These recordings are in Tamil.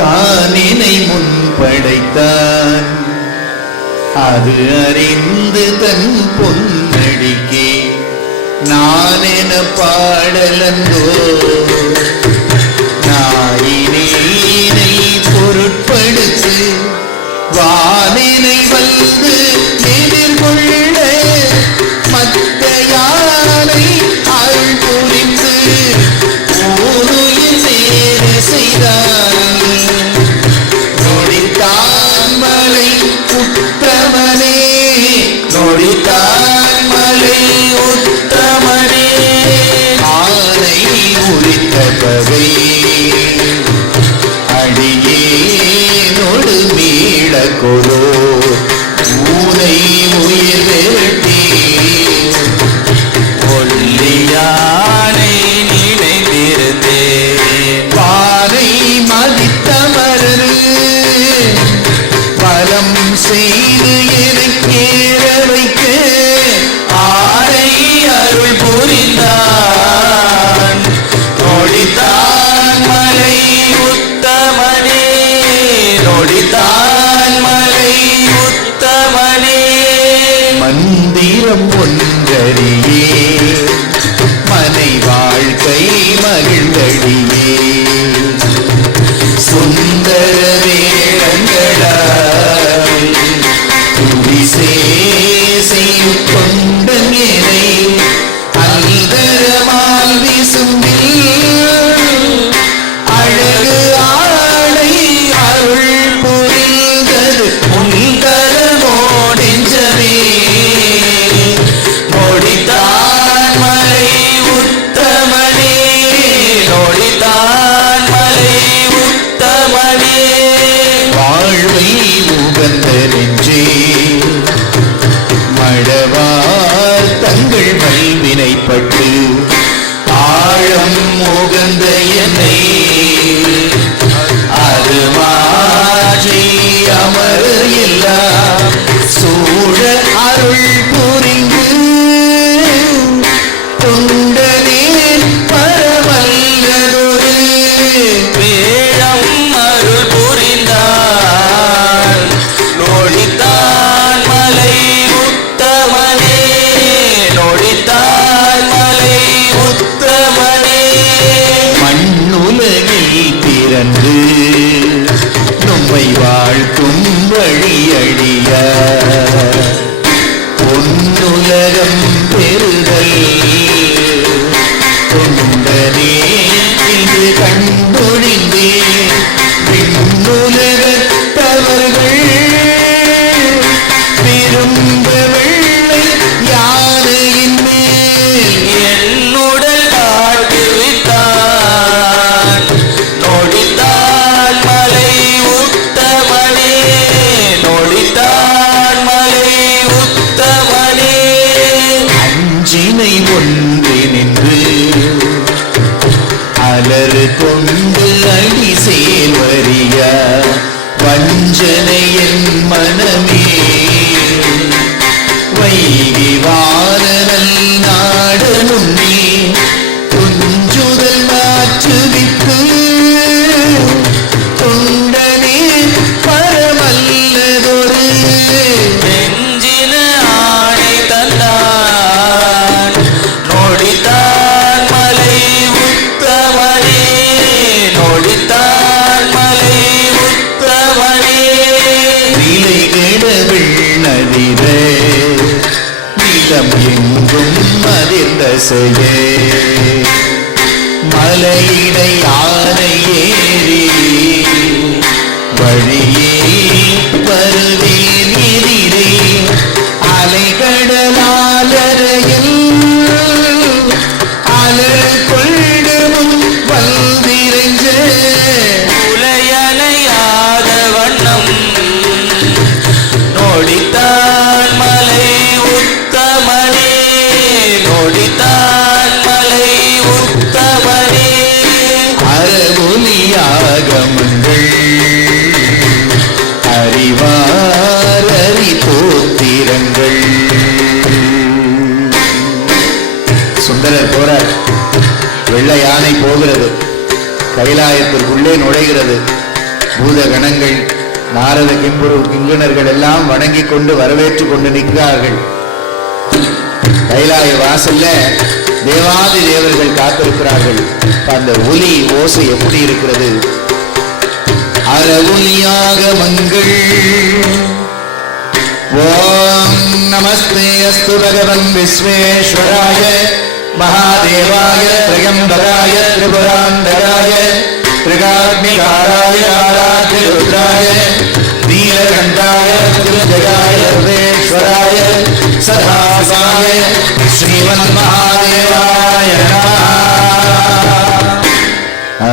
தானினை முன் படைத்தான். அது அறிந்து தன் பொன்னடிக்கே நான் என பாடலந்தோ. நாயினேனை பொருட்படுத்து வானினை வந்து எதிர்கொள்ள மத்த யானை அருள் புரிந்து ஊருயில் நேர செய்தான். நொடித்தான் மலை உத்தமனே, நொடித்தான் மலை உத்தமனே. ஆனை உரித்த பகை அடியே நொடு மீள கொலோ. ஊனை உயிர் வேட்டி ஒல்லியானை நினைந்திருந்தே. பானை மதித்தமரு பலம் செய்து எனக்கேற வைக்க ஆரை அருள் புரிந்தான். நொடித்தான் மலை உத்தமனே, நொடித்தான் மலை உத்தமனே. மந்திரம் ஒன்றறியே மனை வாழ்க்கை மகிழ்ந்தடியே. சுந்தர வேளங்களாய் துதிசேசை கொண்டனை அல்தரமால் விசும்பில் அழகு ஆடை அருள் புரிந்தது உங்கரமோடெஞ்சமே. நொடித்தான் மலை உத்தமனே, நொடித்தான் மலை உத்தமனே. வாழ்வை உகந்த நெஞ்சே மடவார் தங்கள் வல்வினைப்பட்டு ஆழம் உகந்த என்னை அது மாற்றி அமர இல்லா சூழ அருள் புரிந்து தொண்டனே பரவல்லதொரு வேழம் அருள் புரிந்தான். நொடித்தான் மலை உத்தமனே, நொடித்தான் மலை உத்தமனே. மண்ணுலகில் பிறந்து நம்மை வாழ்த்தும் வழியடிய பொன்னுலகம் பெறுதல் தொண்டனே இன்று கண்டொழிந்தே. விண்ணுலகத்தவர்கள் விரும்ப வெள்ளை யானையின் மேல் என்னுடல் ஆட்டுவித்தான். நொடித்தான் மலை உத்தமனே, நொடித்தான் மலை உத்தமனே. அஞ்சினை ஒன்று நின்று அலறு கொண்டு அடி சேர்வறிய வஞ்சனை என் மனமே. வைகி வாரல் நாடனுன்னே துஞ்சுதல் மாற்றுவித்து தொண்டனே பரமல்லதொரு நெஞ்சின ஆணை தந்தான். நொடித்தான் மலை உத்தமனே, நொடித்தான் மலை உத்தமனே. நிலை கெடவில் நதிர நிலம் எங்கும் அதிர்ந்தசையே. மலையிடை யானை ஏறி வழியே வருவேன் எதிரே. அலைகடலாலரையில் அலறு கொள்ளும் வல்விரைஞ்ச உலையலையாத வண்ணம். நொடித்தான் மலை உத்தமனே, நொடித்தான் மலை உத்தமனே. அறமொழியாகமங்கள் அறிவார் அறி போத்திரங்கள். சுந்தரர் போறார். வெள்ளை யானை போகிறது, கைலாயத்திற்குள்ளே நுழைகிறது. பூதகணங்கள் நாரத கிம்புரு கிங்குணர்கள் எல்லாம் வணங்கி கொண்டு வரவேற்று கொண்டு நிற்கிறார்கள். கைலாய வாசல்ல தேவாதி தேவர்கள் காத்திருக்கிறார்கள். அந்த ஒலி ஓசை எப்படி இருக்கிறது? அறவுலியாக மங்கள். ஓம் நமஸ்தே அஸ்து பகவன் விஸ்வேஸ்வராய மகாதேவாய த்ரியம்பகாய திரிபுராந்தகாய திரிகாக்னிகாராய ஆராத்யருத்ராய நீலகண்டாய திருஜகாய சர்வேஸ்வராய சதாசாய ஸ்ரீமன் மகாதேவாய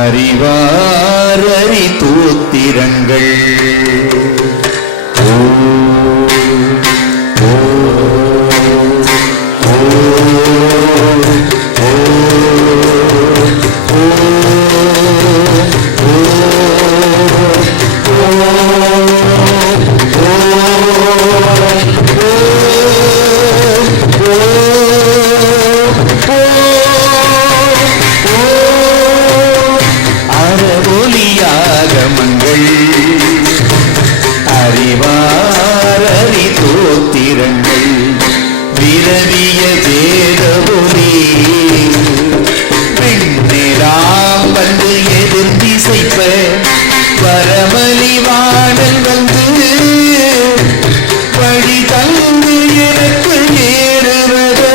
அறிவாரறி தூத்திரங்கள். அறிவாரறி தோத்திரங்கள் விரவிய வேதபுரி பெண்ணெல்லாம் வந்து எதிர்த்திசைப்ப வரமலி வாடல் வந்து வழி தந்து எனக்கு ஏறுவதோ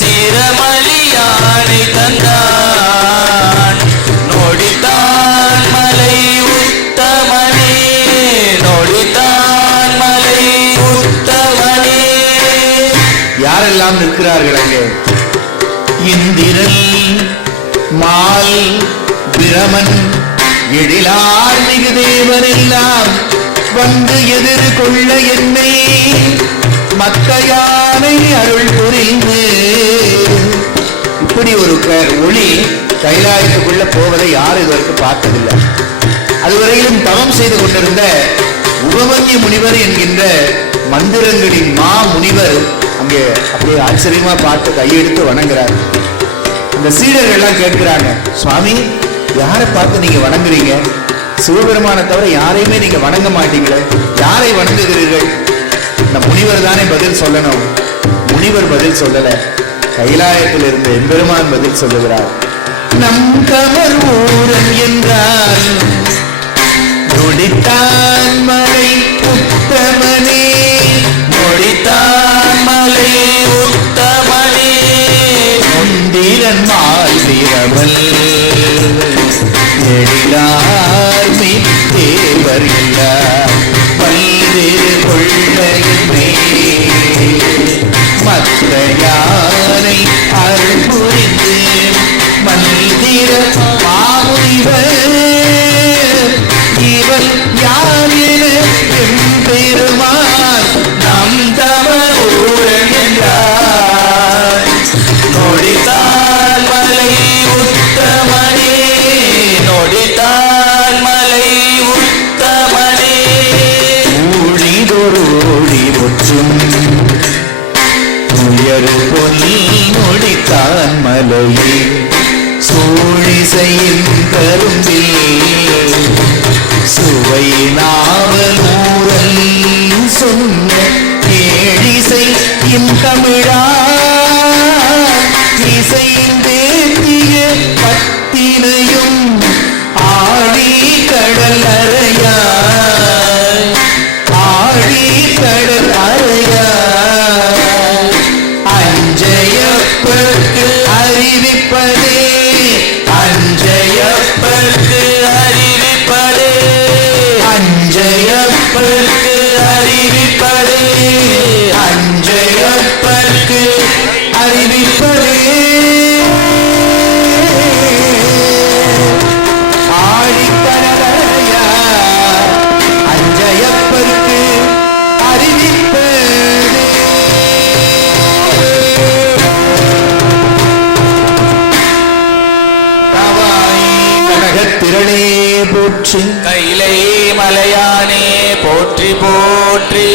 சிரமலியானை தந்தான் நொடித்தான் மலை உத்தமனே நொடித்தான் மலை உத்தமனே. யாரெல்லாம் நிற்கிறார்கள் அங்கே? இந்திரன் மால் பிரமன் எழிலார் மிகு தேவரெல்லாம் வந்து எதிர்கொள்ள என்னை மக்க யானை அருள் புரிந்து. இப்படி ஒரு ஒளி கைலாயத்துக்குள்ள போவதை யார் இதற்கு பார்த்ததில்லை. அதுவரையிலும் தவம் செய்து கொண்டிருந்த உபமன்ய முனிவர் என்கின்ற மந்திரங்களின் மா முனிவர் அங்கே அப்படியே ஆச்சரியமா பார்த்து கையெடுத்து வணங்குறார். அந்த சீடர்கள் எல்லாம் கேட்கிறாங்க, சுவாமி யாரை பார்த்து நீங்க வணங்குறீங்க? சிவபெருமானை தவிர யாரையுமே நீங்க வணங்க மாட்டீங்களே, யாரை வணங்குகிறீர்கள்? இந்த முனிவர் தானே பதில் சொல்லணும். முனிவர் பதில் சொல்லல, கைலாயத்தில் இருந்த எம்பெருமான் பதில் சொல்லுகிறார். நம் கமர் ஊரன் என்றால் நொடித்தான் மலை உத்தமனே நொடித்தான் மலை உத்தமனே முந்திரன் மால் வீரவல் எழிலார் மித்தேவர் எல்லார் பல்வேறு கொள்ளையினை மத்த யானை அருள் புரிந்து மந்திர மாமுனிவர் இவள் யார் என எம்பெருமான் நம் தமர் ஊரன் என்றார் நொடித்தான் மலை உத்தமனே நொடித்தான் மலை உத்தமனே. ஊழிதொரோடி முற்றும் உயர் பொன்னி நொடித்தான் மலையே சூழிசையின் கரும்பில் சுவை நாவலூரல் சொன்ன கேழிசை இன் தமிழா இசையின் தேத்திய பத்தினையும் ஆழி கடல் அறையாய் ஆழி கடல் அறையாய் அஞ்சையப்பற்கு அறிவிப்பதே அஞ்சையப்பற்கு அறிவிப்பதே அஞ்சையப்பற்கு அறிவிப்பதே அஞ்சையப்பற்கு அறிவிப்பதே ஆழிக்கடலையா அஞ்சையப்பற்கு அறிவிப்பதே. திரளே போற்றி கைலை மலையானே போற்றி போற்றி